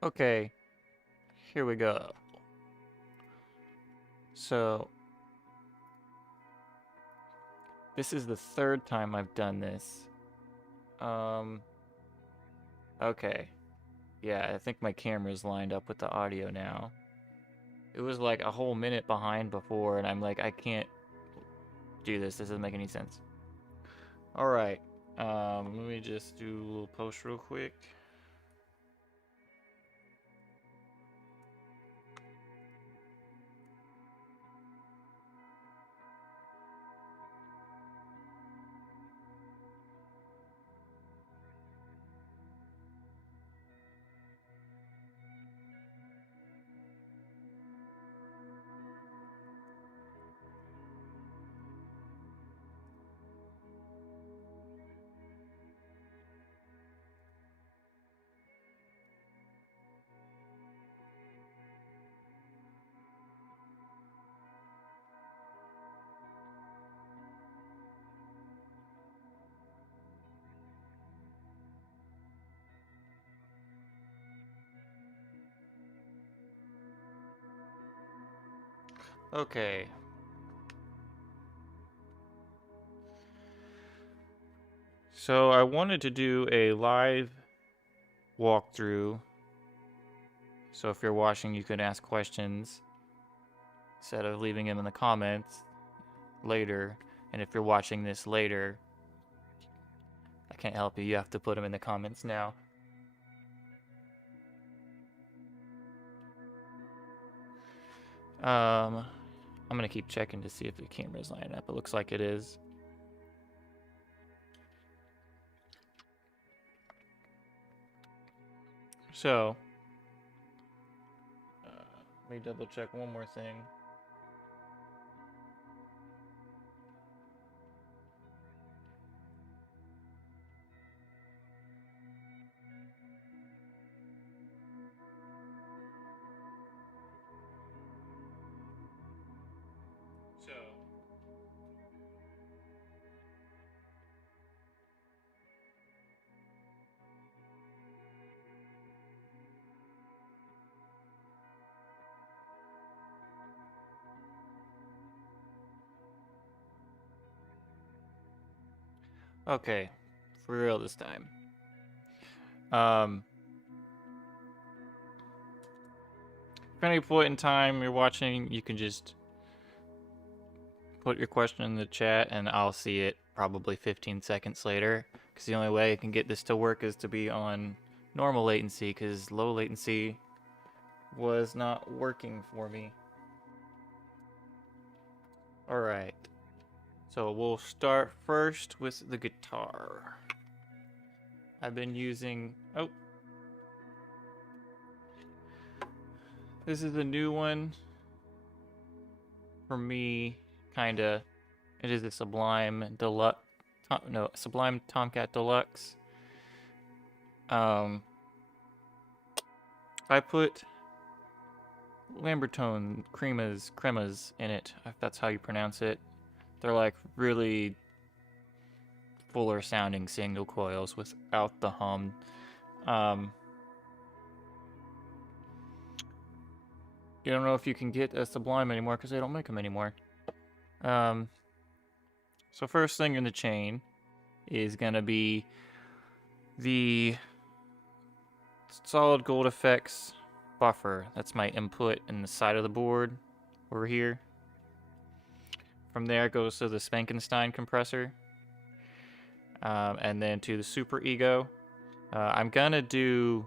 Okay, here we go. So, this is the third time I've done this. Okay. Yeah, I think my camera's lined up with the audio now. It was like a whole minute behind before, and I'm like, I can't do this. This doesn't make any sense. Alright. Let me just do a little post real quick. Okay. So I wanted to do a live walkthrough. So if you're watching, you can ask questions instead of leaving them in the comments later. And if you're watching this later, I can't help you. You have to put them in the comments now. I'm gonna keep checking to see if the camera's lining up. It looks like it is. So, let me double check one more thing. Okay, for real this time. If any point in time you're watching, you can just put your question in the chat and I'll see it probably 15 seconds later. Because the only way I can get this to work is to be on normal latency, because low latency was not working for me. Alright. So we'll start first with the guitar. I've been using... Oh. This is a new one. For me, kinda. It is a Sublime Deluxe... No, Sublime Tomcat Deluxe. I put Lambertone cremas in it, if that's how you pronounce it. They're like really fuller sounding single coils without the hum. You don't know if you can get a Sublime anymore because they don't make them anymore. So first thing in the chain is gonna be the Solid Gold Effects buffer. That's my input in the side of the board over here. From there it goes to the Spankenstein compressor. And then to the Super Ego. I'm gonna do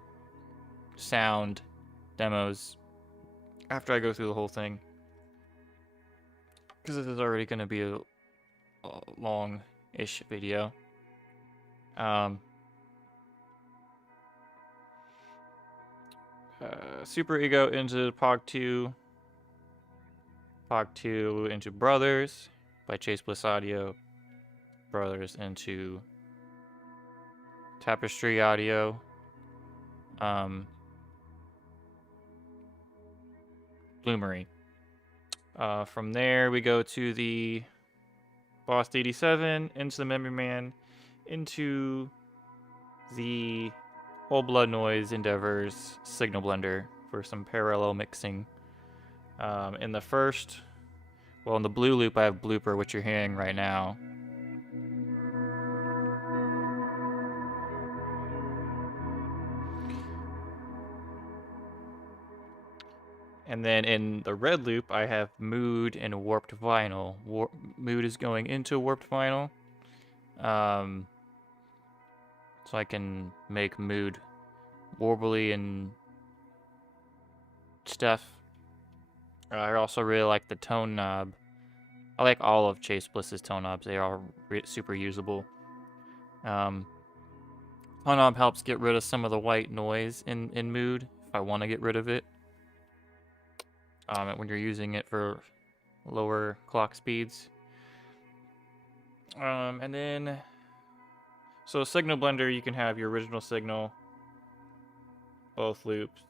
sound demos after I go through the whole thing, because this is already gonna be a long-ish video. Super Ego into Pog 2. Pog 2 into Brothers by Chase Bliss Audio. Brothers into Tapestry Audio. Bloomery. From there we go to the Boss 87, into the Memory Man, into the Whole Blood Noise Endeavor's Signal Blender for some parallel mixing. In the first, well, in the blue loop, I have Blooper, which you're hearing right now. And then in the red loop, I have Mood and Warped Vinyl. Mood is going into Warped Vinyl. So I can make Mood warbly and stuff. I also really like the tone knob. I like all of Chase Bliss's tone knobs. They are super usable. Tone knob helps get rid of some of the white noise in Mood if I want to get rid of it. When you're using it for lower clock speeds. And then, so Signal Blender, you can have your original signal, both loops,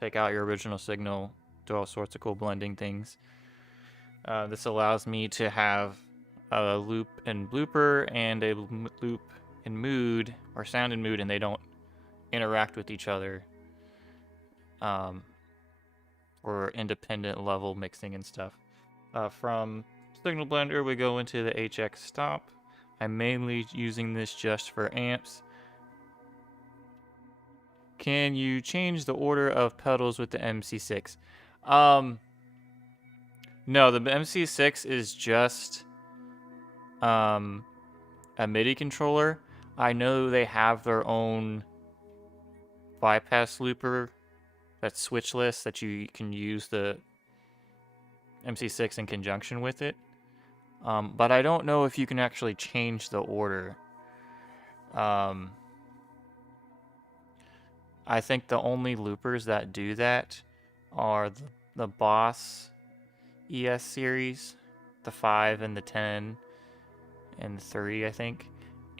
take out your original signal, do all sorts of cool blending things. This allows me to have a loop in Blooper and a loop in Mood, or sound in Mood, and they don't interact with each other. Or independent level mixing and stuff. From Signal Blender, we go into the HX Stomp. I'm mainly using this just for amps. Can you change the order of pedals with the MC6? No, the MC6 is just a MIDI controller. I know they have their own bypass looper that's switchless that you can use the MC6 in conjunction with it. But I don't know if you can actually change the order. I think the only loopers that do that are the Boss ES series, the 5 and the 10 and the 3, I think,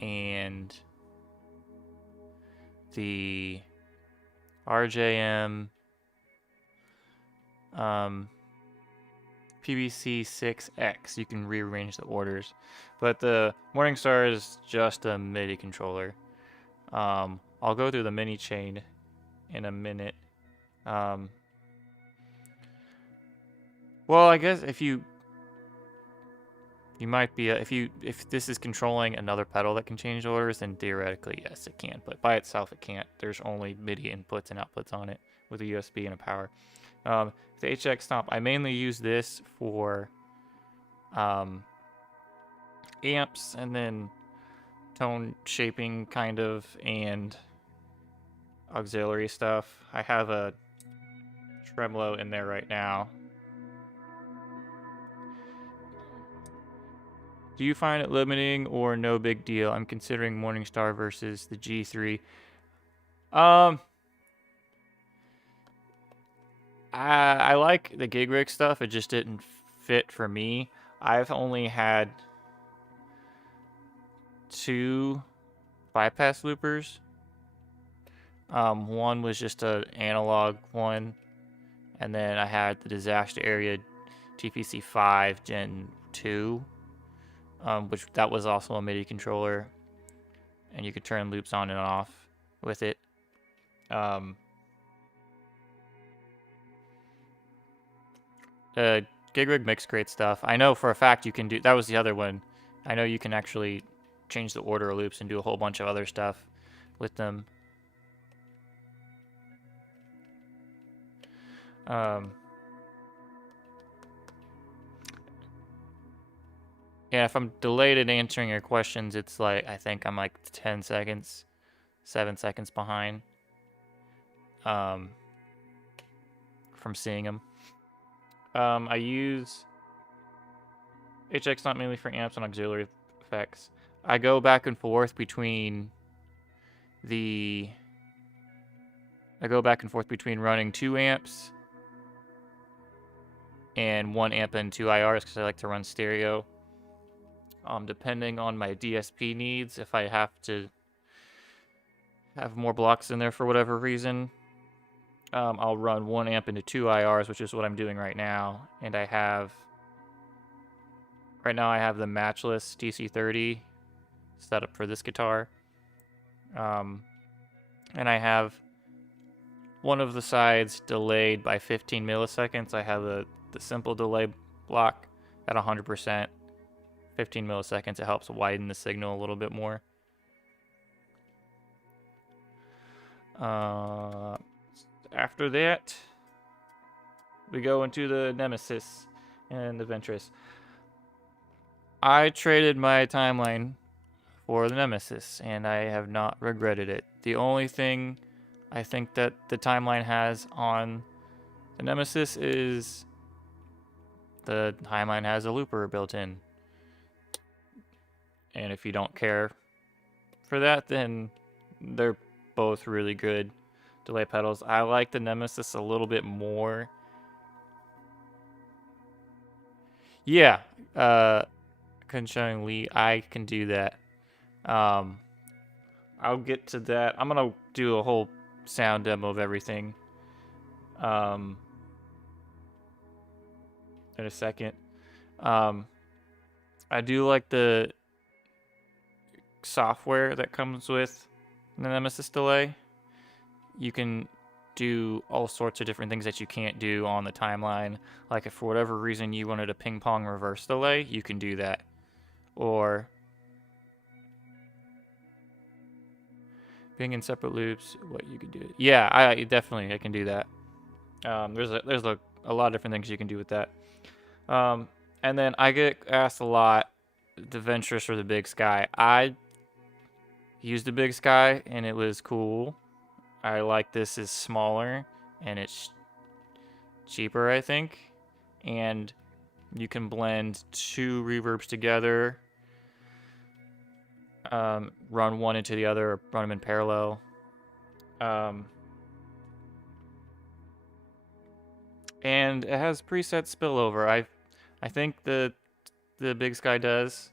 and the RJM PBC6X. You can rearrange the orders, but the Morningstar is just a MIDI controller. I'll go through the mini chain in a minute. Well, I guess if you might be if this is controlling another pedal that can change orders, then theoretically yes it can, but by itself it can't. There's only MIDI inputs and outputs on it with a USB and a power. The HX Stomp, I mainly use this for amps and then tone shaping kind of, and auxiliary stuff. I have a tremolo in there right now. Do you find it limiting or no big deal? I'm considering Morningstar versus the G3. I like the gig rig stuff. It just didn't fit for me. I've only had 2 bypass loopers. One was just an analog one, and then I had the Disaster Area TPC5 Gen 2. Which that was also a MIDI controller, and you could turn loops on and off with it. Gig rig makes great stuff. I know for a fact you can do, that was the other one. I know you can actually change the order of loops and do a whole bunch of other stuff with them. Yeah, if I'm delayed in answering your questions, it's like, I think I'm like 10 seconds, 7 seconds behind from seeing them. I use HX Stomp mainly for amps and auxiliary effects. I go back and forth between running 2 amps and 1 amp and 2 IRs because I like to run stereo. Depending on my DSP needs, if I have to have more blocks in there for whatever reason, I'll run 1 amp into 2 IRs, which is what I'm doing right now. And I have the matchless DC30 set up for this guitar. and I have one of the sides delayed by 15 milliseconds. I have the simple delay block at 100%. 15 milliseconds, it helps widen the signal a little bit more. After that, we go into the Nemesis and the Ventris. I traded my timeline for the Nemesis, and I have not regretted it. The only thing I think that the timeline has on the Nemesis is the timeline has a looper built in. And if you don't care for that, then they're both really good delay pedals. I like the Nemesis a little bit more. Yeah, Kunsheng Lee, I can do that. I'll get to that. I'm gonna do a whole sound demo of everything in a second. I do like the software that comes with the Nemesis delay. You can do all sorts of different things that you can't do on the timeline. Like if for whatever reason you wanted a ping pong reverse delay, you can do that. Or being in separate loops, what you can do. Yeah, I definitely can do that. There's a lot of different things you can do with that. And then I get asked a lot, the Ventris or the Big Sky. I used the Big Sky and it was cool. I like this is smaller and it's cheaper, I think. And you can blend two reverbs together, run one into the other, or run them in parallel. And it has preset spillover. I think the Big Sky does.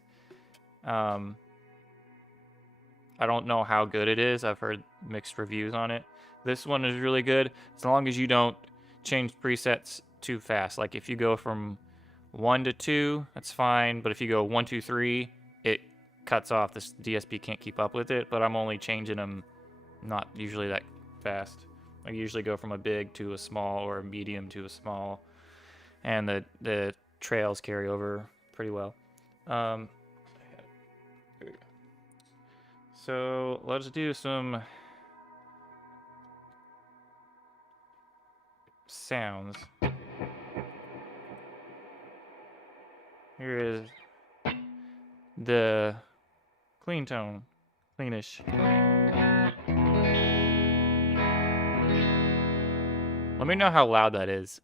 I don't know how good it is. I've heard mixed reviews on it. This one is really good as long as you don't change presets too fast. Like if you go from 1 to 2, that's fine. But if you go 1, 2, 3, it cuts off. This DSP can't keep up with it. But I'm only changing them not usually that fast. I usually go from a big to a small or a medium to a small. And the trails carry over pretty well. So let's do some sounds. Here is the clean tone, cleanish. Let me know how loud that is.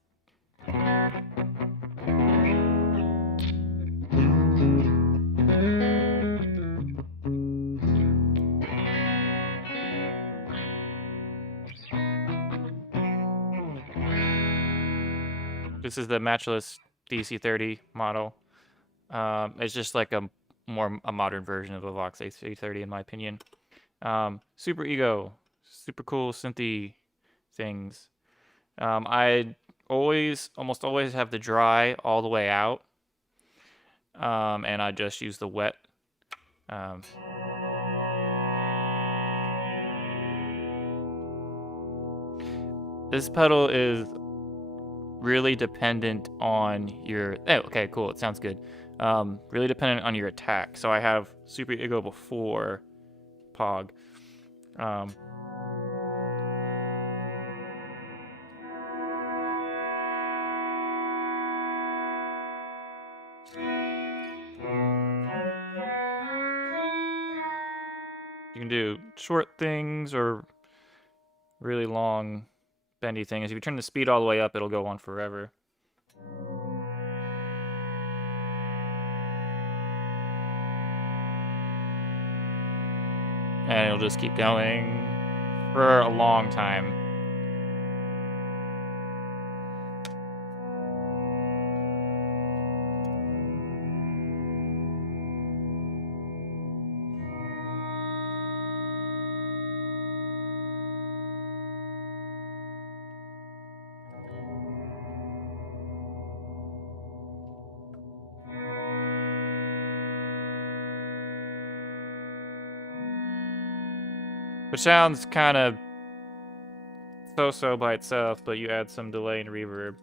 This is the matchless DC30 model. It's just like a modern version of a Vox AC30 in my opinion. Super Ego, super cool synthy things. I almost always have the dry all the way out, and I just use the wet. This pedal is really dependent on your... Oh, okay, cool. It sounds good. Really dependent on your attack. So I have Super Ego before Pog. You can do short things or really long bendy things. If you turn the speed all the way up, it'll go on forever. And it'll just keep going for a long time. Which sounds kind of so-so by itself, but you add some delay and reverb.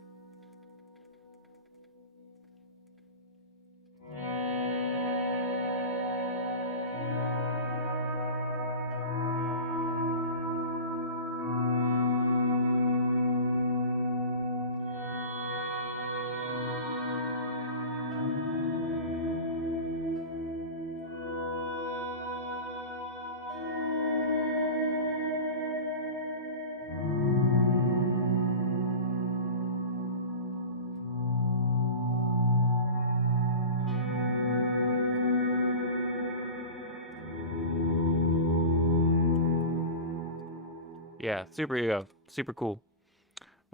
Yeah, Super Ego, super cool.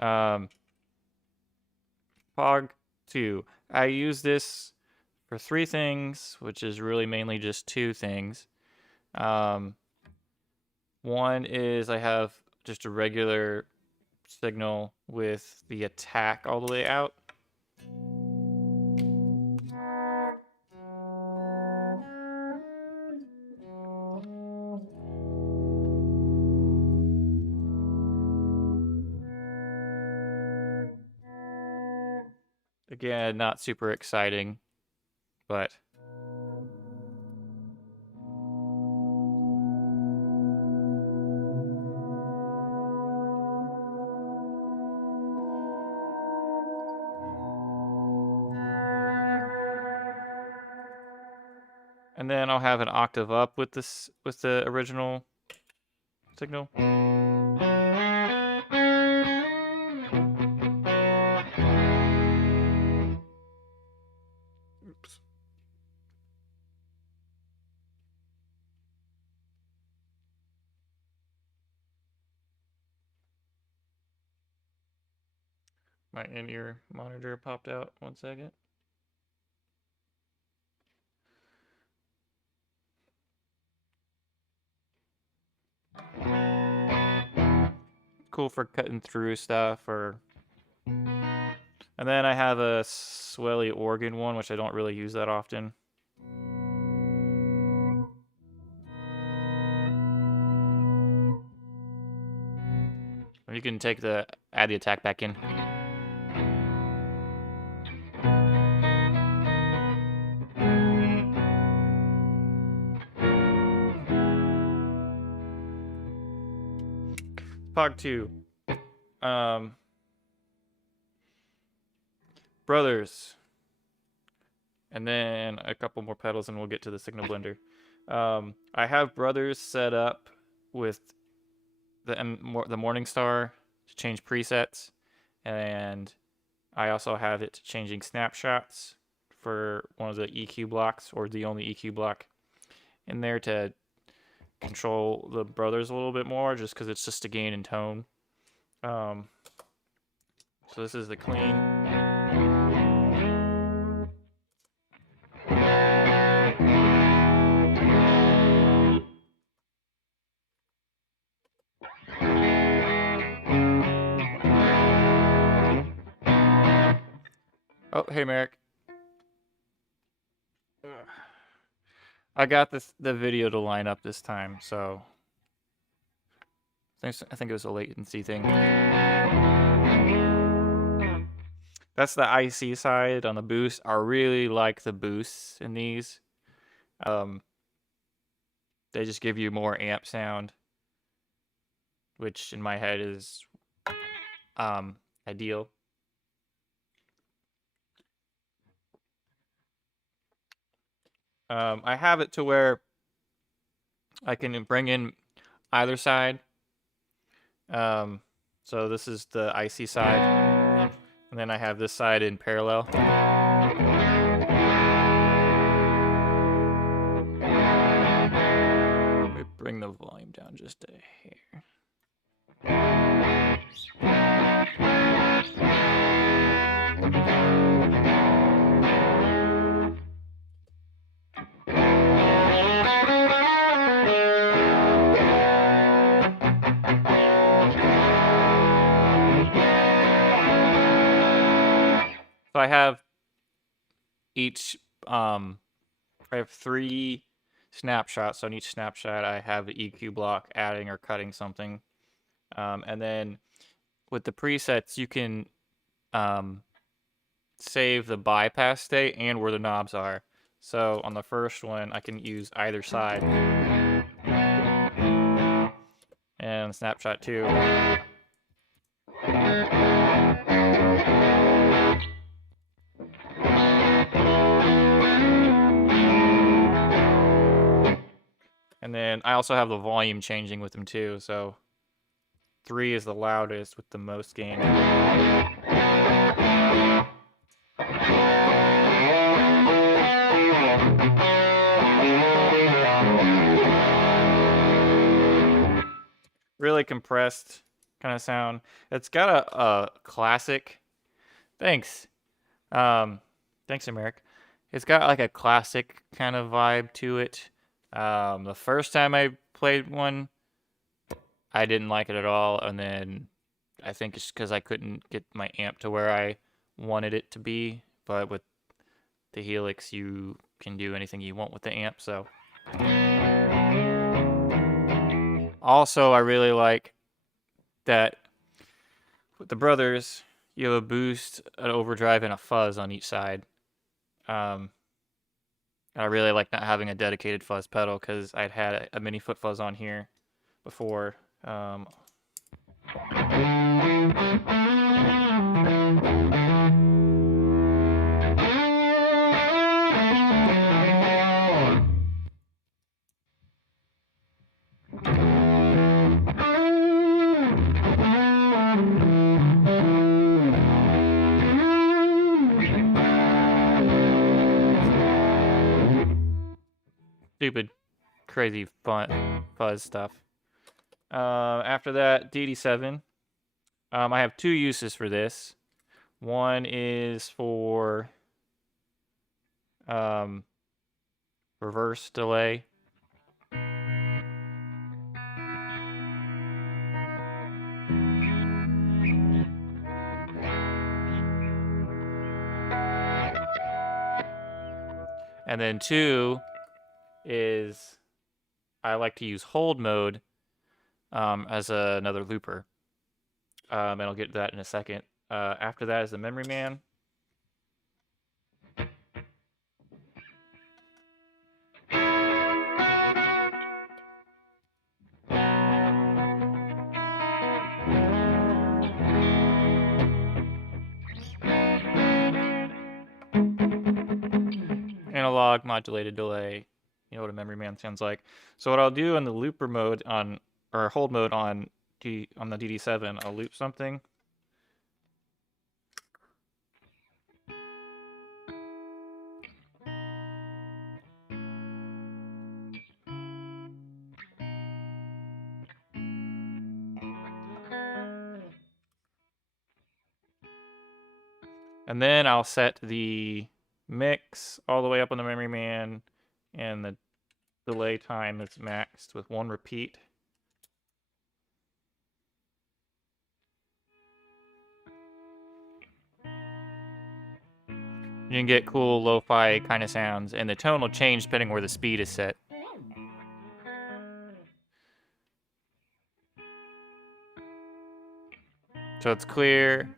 Pog 2. I use this for 3 things, which is really mainly just 2 things. One is I have just a regular signal with the attack all the way out. Again, not super exciting, but and then I'll have an octave up with this, with the original signal. Oops. My in-ear monitor popped out. 1 second. Cool for cutting through stuff, or... And then I have a swelly organ one, which I don't really use that often. You can add the attack back in. Pog 2. Brothers. And then a couple more pedals and we'll get to the signal blender. I have Brothers set up with the Morningstar to change presets. And I also have it changing snapshots for one of the EQ blocks, or the only EQ block in there, to control the Brothers a little bit more, just because it's just a gain in tone. So this is the clean. Oh, hey, Merrick. I got the video to line up this time, so I think it was a latency thing. That's the IC side on the boost. I really like the boosts in these. They just give you more amp sound, which in my head is ideal. I have it to where I can bring in either side. So this is the IC side, and then I have this side in parallel. Let me bring the volume down just a hair. So I have each, I have 3 snapshot. So in each snapshot, I have the EQ block adding or cutting something. And then with the presets, you can save the bypass state and where the knobs are. So on the first one, I can use either side. And snapshot 2. And then I also have the volume changing with them too, so 3 is the loudest with the most gain. Really compressed kind of sound. It's got a classic. Thanks. Thanks, Americ. It's got like a classic kind of vibe to it. The first time I played one, I didn't like it at all, and then I think it's because I couldn't get my amp to where I wanted it to be. But with the Helix, you can do anything you want with the amp. So also, I really like that with the Brothers, you have a boost, an overdrive, and a fuzz on each side. I really like not having a dedicated fuzz pedal because I'd had a mini foot fuzz on here before. Stupid, crazy, fun, fuzz stuff. After that, DD7. I have 2 uses for this. One is for reverse delay. And then 2 is I like to use hold mode as another looper. And I'll get to that in a second. After that is the Memory Man. Analog modulated delay. You know what a Memory Man sounds like. So what I'll do in the looper mode or hold mode on the DD7, I'll loop something. And then I'll set the mix all the way up on the Memory Man, and the delay time is maxed with 1 repeat. You can get cool lo-fi kind of sounds, and the tone will change depending where the speed is set. So it's clear.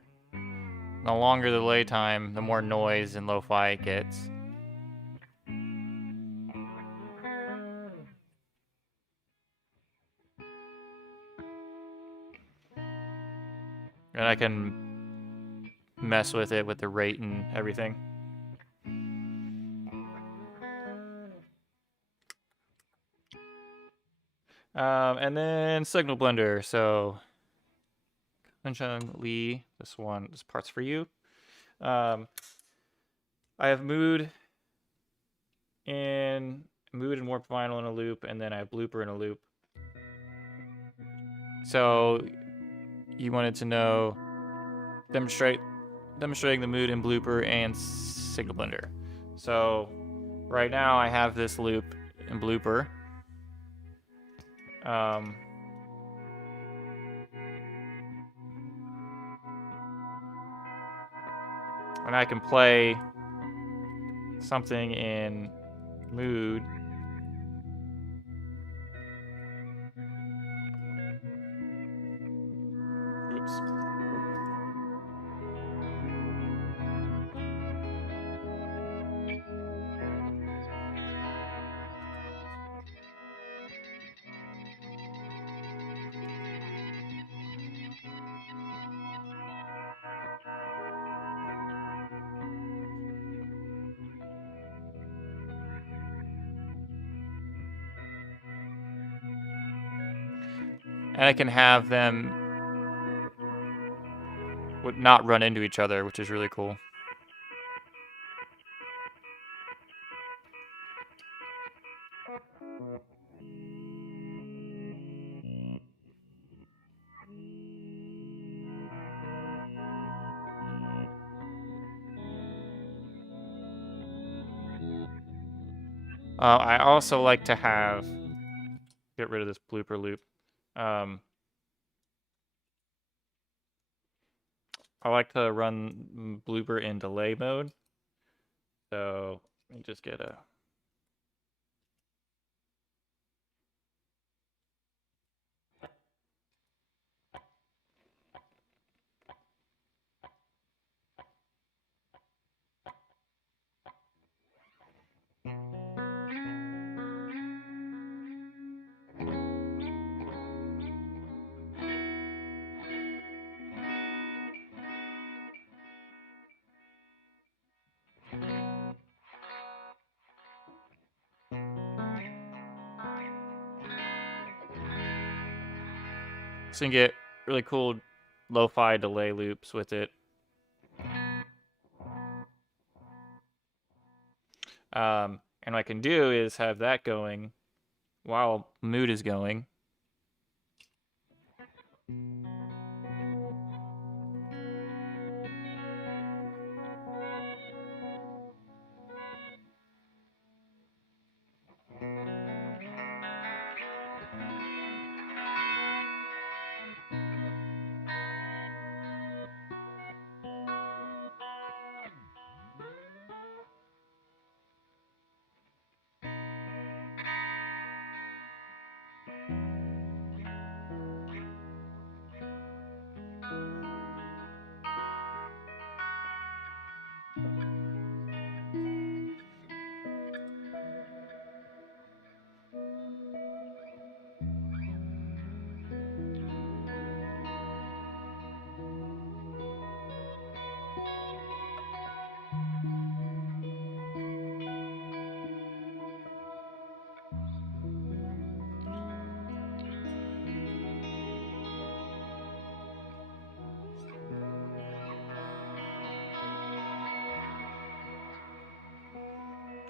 The longer the delay time, the more noise and lo-fi it gets. And I can mess with it with the rate and everything. And then Signal Blender. So, Lee, this part's for you. I have mood and warp vinyl in a loop, and then I have blooper in a loop. So you wanted to know demonstrating the mood in blooper and Signal Blender. So right now I have this loop in blooper. And I can play something in mood. And I can have them not run into each other, which is really cool. I also like to get rid of this blooper loop. I like to run blooper in delay mode. So let me just get a... So you can get really cool lo-fi delay loops with it. And what I can do is have that going while mood is going.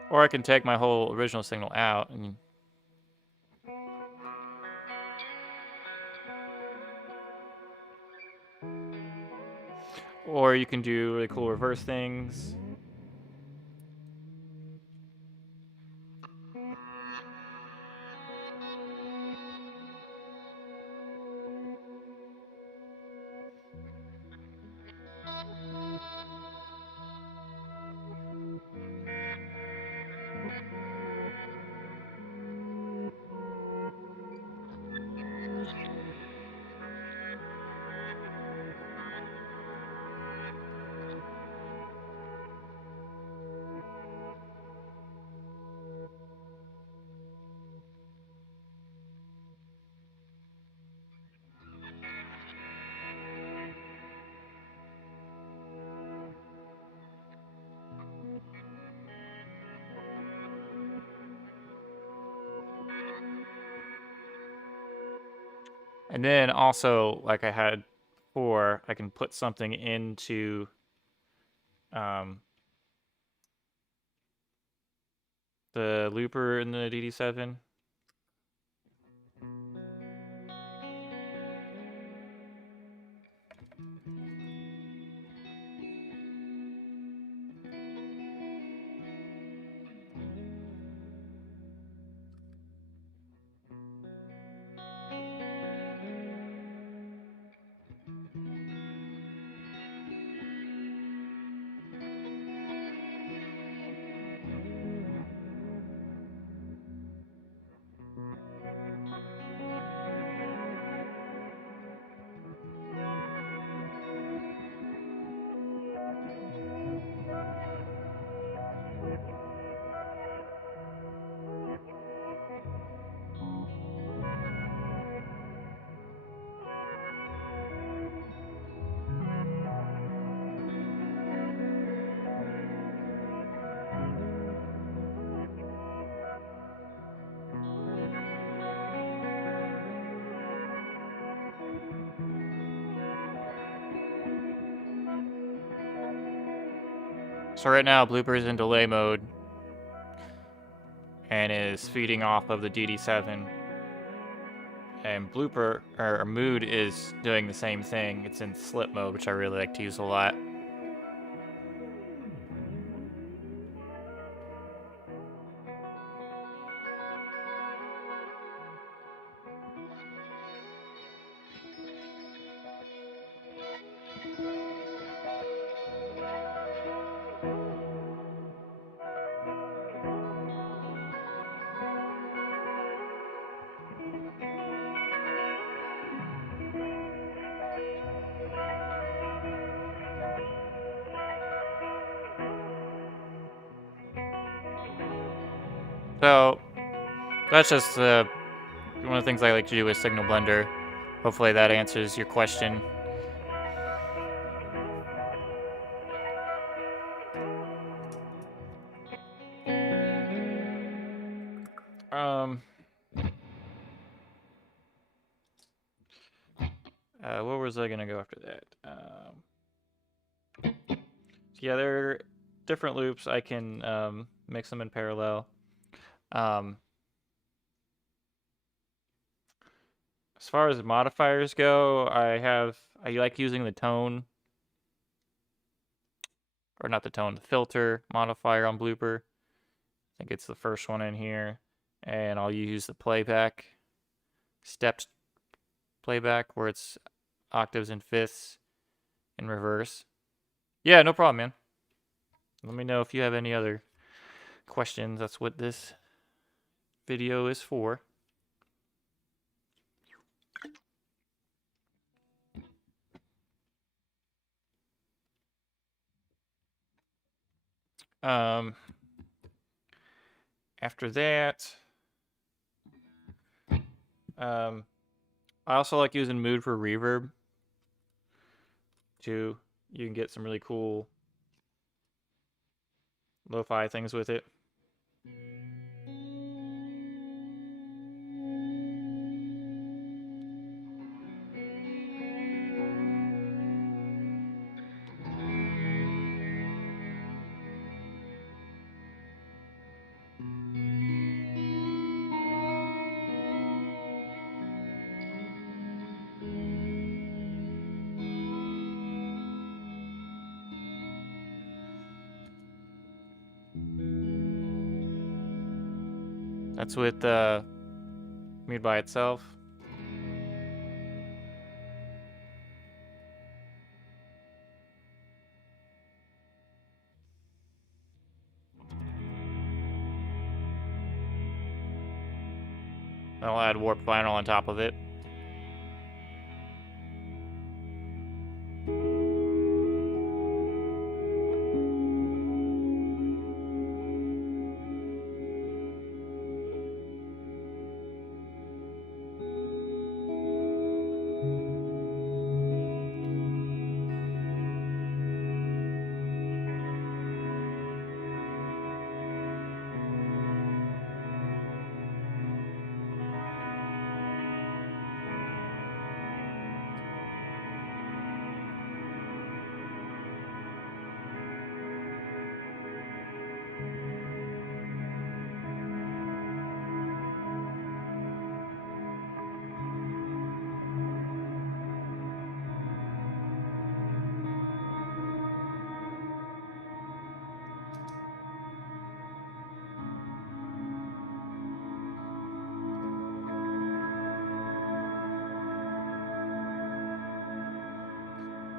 Or I can take my whole original signal out and... Or you can do really cool reverse things. And then also, like I had before, I can put something into the looper in the DD7. So right now, Blooper is in delay mode and is feeding off of the DD7. And Blooper, or Mood, is doing the same thing. It's in slip mode, which I really like to use a lot. So that's just one of the things I like to do with Signal Blender. Hopefully that answers your question. Where was I gonna go after that? Yeah, there are different loops. I can mix them in parallel. As far as modifiers go, I like using the tone, or not the tone, the filter modifier on Blooper. I think it's the first one in here. And I'll use the playback, stepped playback, where it's octaves and fifths in reverse. Yeah, no problem, man. Let me know if you have any other questions. That's what this video is for. After that, I also like using Mood for reverb too. You can get some really cool lo-fi things with it. That's with Mood by itself. I'll add warp vinyl on top of it.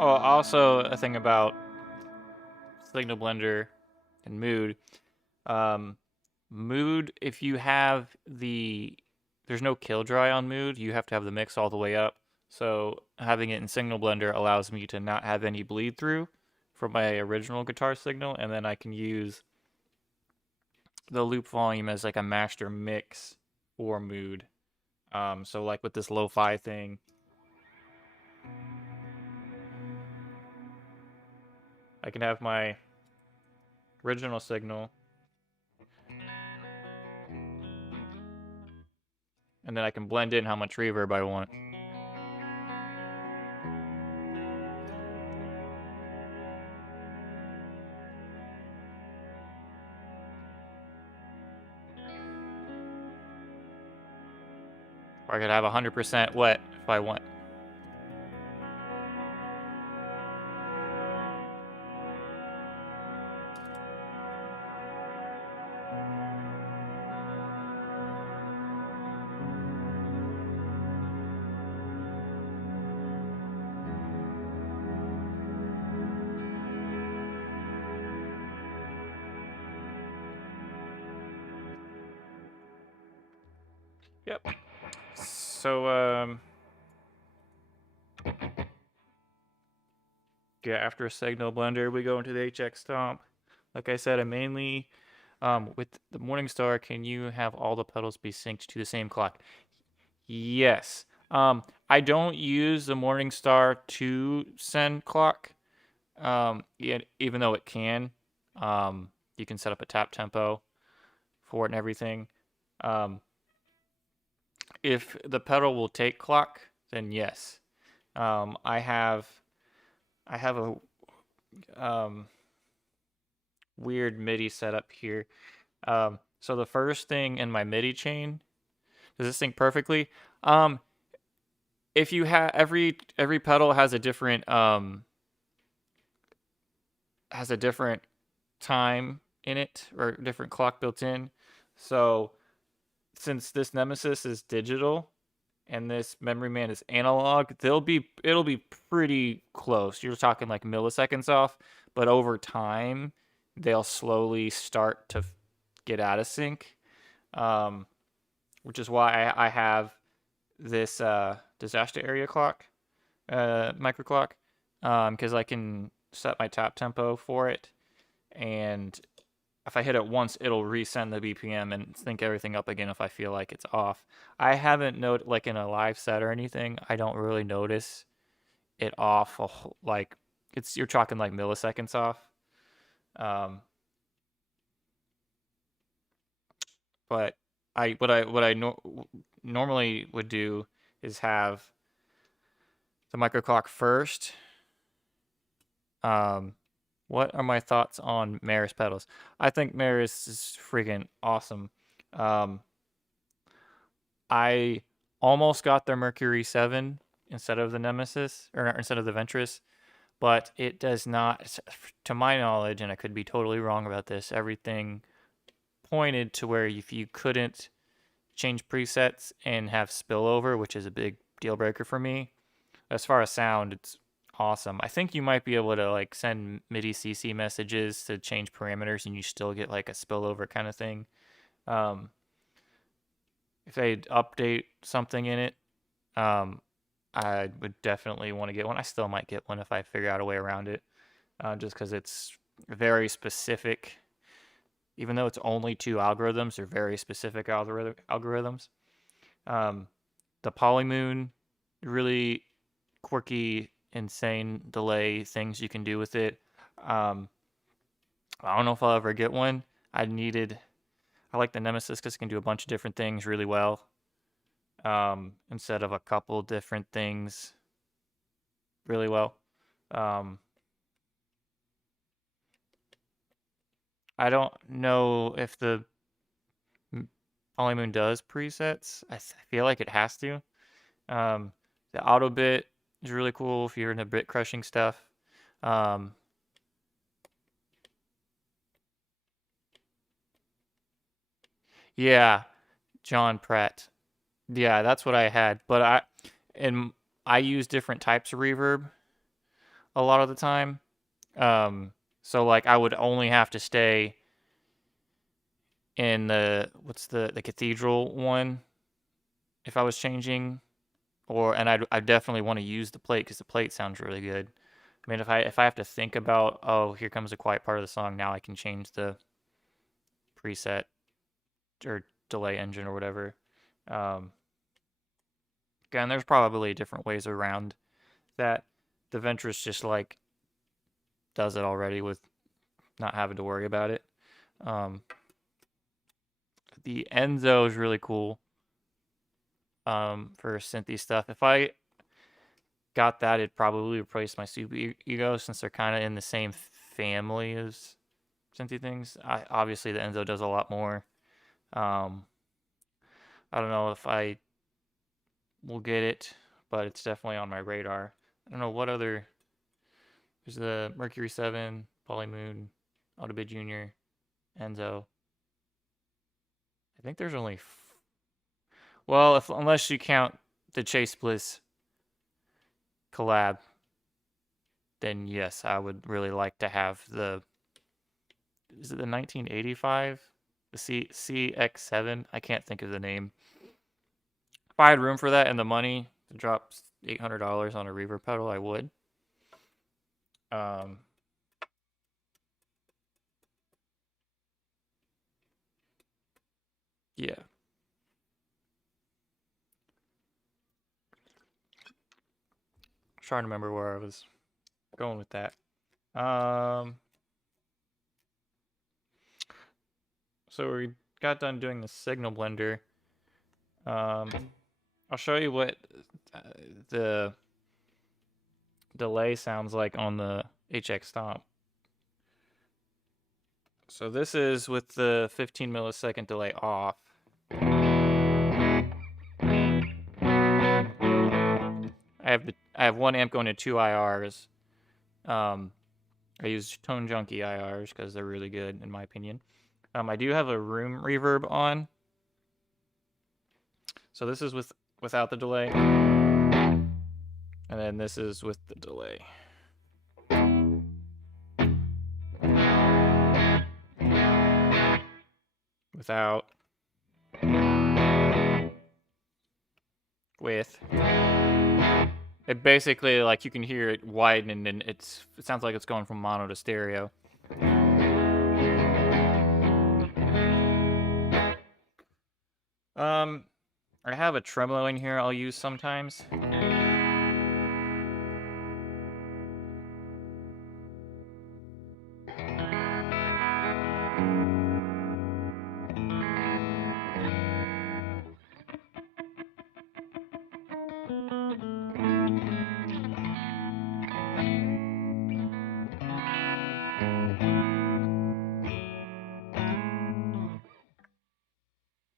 Oh, also a thing about Signal Blender and Mood. Mood, if you have there's no kill dry on Mood, you have to have the mix all the way up. So having it in Signal Blender allows me to not have any bleed through from my original guitar signal, and then I can use the loop volume as like a master mix for Mood. So like with this lo-fi thing, I can have my original signal, and then I can blend in how much reverb I want. Or I could have 100% wet if I want. Yep. So, yeah, after a signal blender, we go into the HX Stomp. Like I said, I mainly, with the Morningstar, can you have all the pedals be synced to the same clock? Yes. I don't use the Morningstar to send clock, even though it can. You can set up a tap tempo for it and everything. If the pedal will take clock, then yes. I have a weird MIDI setup here. So the first thing in my MIDI chain, does this sync perfectly? If you have every pedal has a different time in it, or different clock built in. So since this Nemesis is digital and this Memory Man is analog, it'll be pretty close. You're talking like milliseconds off, but over time they'll slowly start to get out of sync, which is why I have this disaster area clock, micro clock, because I can set my tap tempo for it, and if I hit it once, it'll resend the BPM and sync everything up again if I feel like it's off. I haven't noted, like in a live set or anything, I don't really notice it off, like, you're talking like milliseconds off. But what I normally would do is have the microclock first. What are my thoughts on Maris pedals? I think Maris is freaking awesome. I almost got their Mercury 7 instead of the Nemesis, or instead of the Ventris, but it does not, to my knowledge, and I could be totally wrong about this, everything pointed to where if you couldn't change presets and have spillover, which is a big deal breaker for me. As far as sound, it's awesome. I think you might be able to like send MIDI CC messages to change parameters and you still get like a spillover kind of thing. If they update something in it, I would definitely want to get one. I still might get one if I figure out a way around it, just because it's very specific. Even though it's only 2 algorithms, they're very specific algorithms. The Polytune, really quirky, insane delay things you can do with it. I don't know if I'll ever get one. I like the Nemesis because it can do a bunch of different things really well, instead of a couple different things really well. I don't know if the Polytune does presets. I feel like it has to. The auto bit is really cool if you're into bit crushing stuff. Yeah, John Pratt. Yeah, that's what I had. But I use different types of reverb a lot of the time. So like I would only have to stay in the cathedral one if I was changing, and I definitely want to use the plate because the plate sounds really good. I mean, if I have to think about, oh, here comes a quiet part of the song, now I can change the preset or delay engine or whatever. Again, there's probably different ways around that. The Ventris just like does it already with not having to worry about it. The Enzo is really cool, for synthy stuff. If I got that, it'd probably replace my Super Ego since they're kind of in the same family as synthy things. Obviously, the Enzo does a lot more. I don't know if I we'll get it, but it's definitely on my radar. I don't know what other. There's the Mercury 7, Polymoon, Autobid Junior, Enzo. I think there's only. Well, unless you count the Chase Bliss collab, then yes, I would really like to have the. Is it the 1985? The CX7? I can't think of the name. If I had room for that and the money to drop $800 on a reverb pedal, I would. Yeah. Trying to remember where I was going with that. So we got done doing the signal blender. I'll show you what the delay sounds like on the HX Stomp. So this is with the 15 millisecond delay off. I have one amp going to 2 IRs. I use Tone Junkie IRs because they're really good in my opinion. I do have a room reverb on. So this is without the delay. And then this is with the delay. Without. With. It basically, like, you can hear it widen and it sounds like it's going from mono to stereo. I have a tremolo in here I'll use sometimes.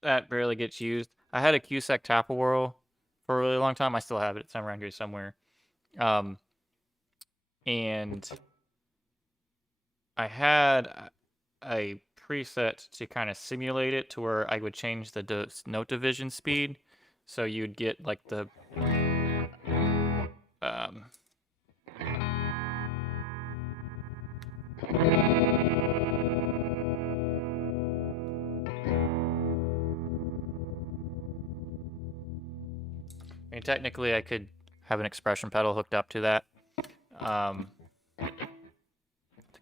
That barely gets used. I had a Cusack Tapple Whirl for a really long time. I still have it. It's around here somewhere. And I had a preset to kind of simulate it to where I would change the note division speed. So you'd get like the I mean, technically, I could have an expression pedal hooked up to that to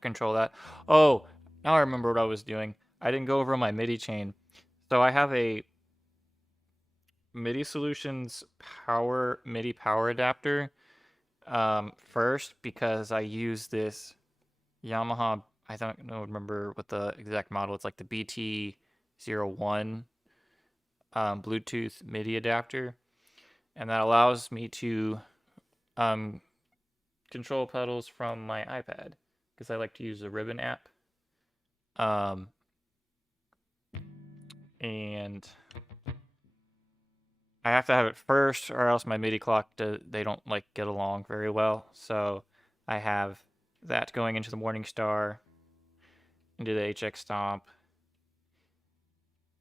control that. Oh, now I remember what I was doing. I didn't go over my MIDI chain. So I have a MIDI Solutions MIDI power adapter first because I use this Yamaha. I don't remember what the exact model. It's like the BT01 Bluetooth MIDI adapter. And that allows me to control pedals from my iPad because I like to use the Ribbon app. And I have to have it first or else my MIDI clock, they don't like get along very well. So I have that going into the Morningstar, into the HX Stomp,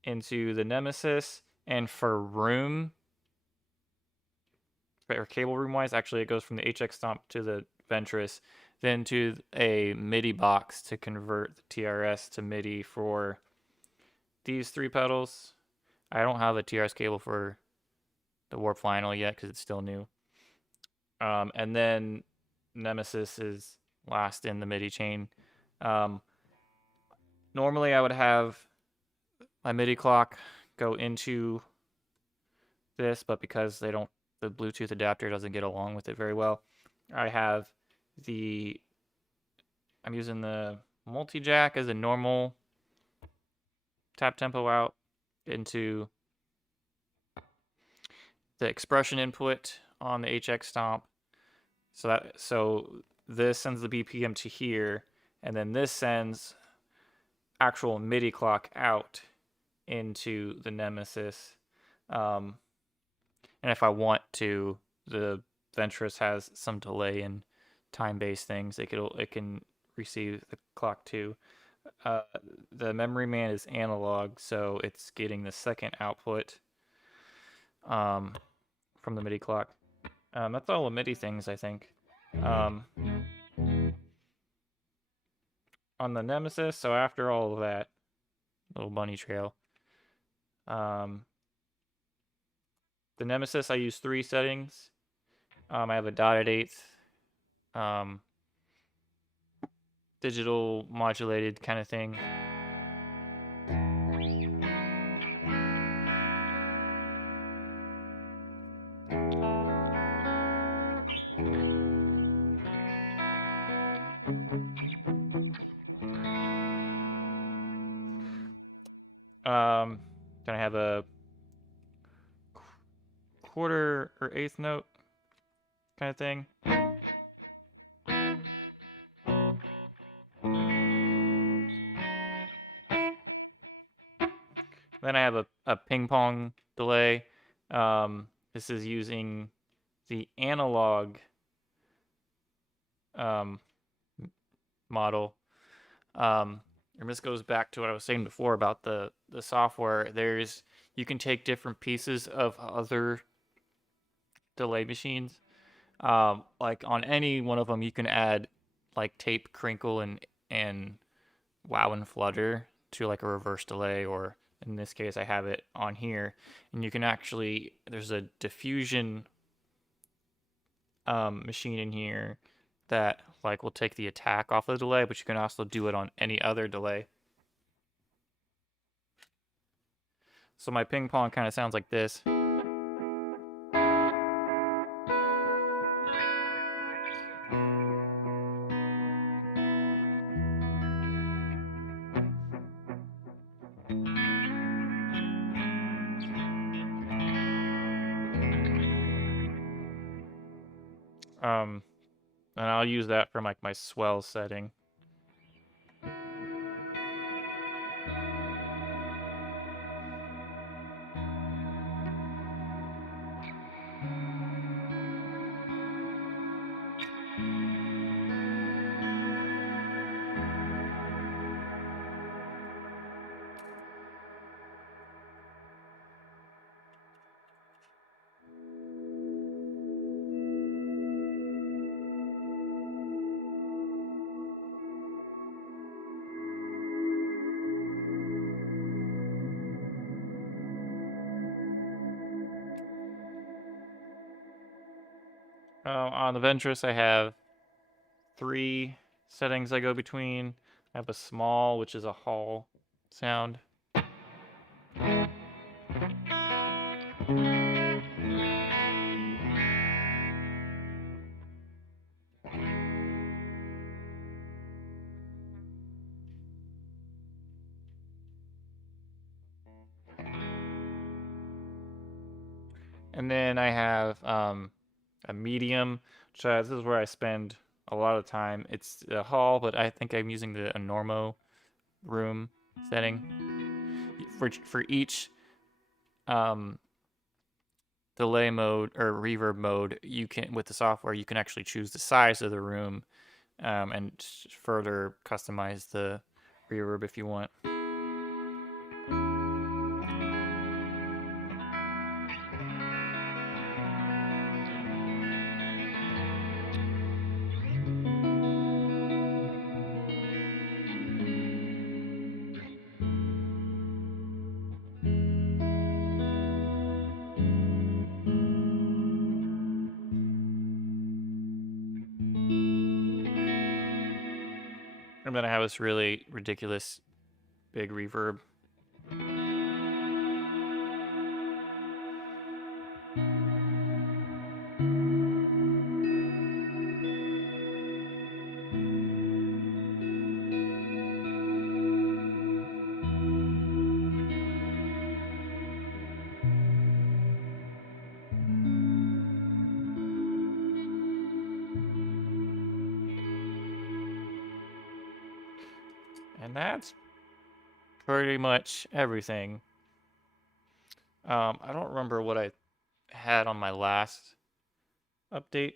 into the Nemesis, and for room, or cable room wise, actually it goes from the HX Stomp to the Ventris, then to a MIDI box to convert the TRS to MIDI for these 3 pedals. I don't have a TRS cable for the Warp Final yet because it's still new. And then Nemesis is last in the MIDI chain. Normally I would have my MIDI clock go into this, but because the Bluetooth adapter doesn't get along with it very well, I'm using the multi-jack as a normal tap tempo out into the expression input on the HX Stomp. So this sends the BPM to here, and then this sends actual MIDI clock out into the Nemesis. And And if I want to, the Ventris has some delay and time-based things. It can receive the clock too. The Memory Man is analog, so it's getting the second output from the MIDI clock. That's all the MIDI things, I think. On the Nemesis, so after all of that, little bunny trail, the Nemesis, I use 3 settings. I have a dotted eighth, digital modulated kind of thing. Then I have a quarter or eighth note kind of thing. Then I have a ping pong delay. This is using the analog model. And this goes back to what I was saying before about the software. You can take different pieces of other delay machines. Like on any one of them, you can add like tape, crinkle, and wow and flutter to like a reverse delay, or in this case, I have it on here, and you can actually there's a diffusion machine in here that like will take the attack off the delay, but you can also do it on any other delay. So my ping pong kind of sounds like this. And I'll use that for like my swell setting. On the Ventris, I have 3 settings I go between. I have a small, which is a hall sound. And then I have a medium, which this is where I spend a lot of time. It's a hall, but I think I'm using the Enormo room setting. For each delay mode or reverb mode, you can with the software you can actually choose the size of the room and further customize the reverb if you want. And then I have this really ridiculous big reverb. And that's pretty much everything. I don't remember what I had on my last update.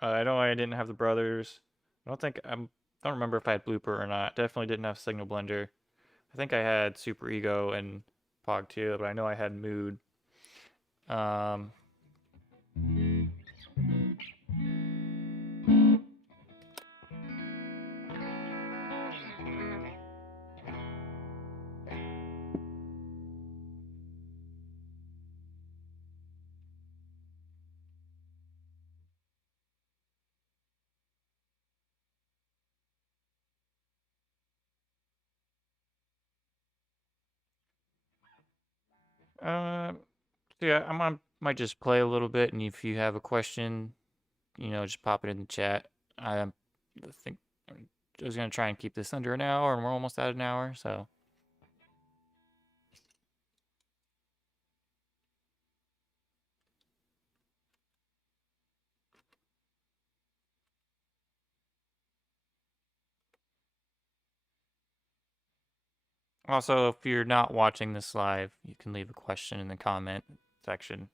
I know I didn't have the brothers. I don't remember if I had Blooper or not. Definitely didn't have Signal Blender. I think I had Super Ego and Pog 2, but I know I had Mood. Um, uh, so yeah, might just play a little bit, and if you have a question, just pop it in the chat. I think I was gonna try and keep this under an hour, and we're almost at an hour, so. Also, if you're not watching this live, you can leave a question in the comment section.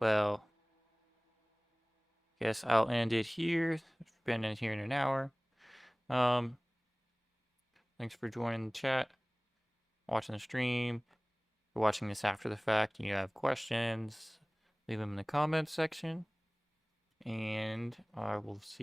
well, guess I'll end it here. It's been in here in an hour. Thanks for joining the chat, watching the stream. If you're watching this after the fact and you have questions, leave them in the comments section. And I will see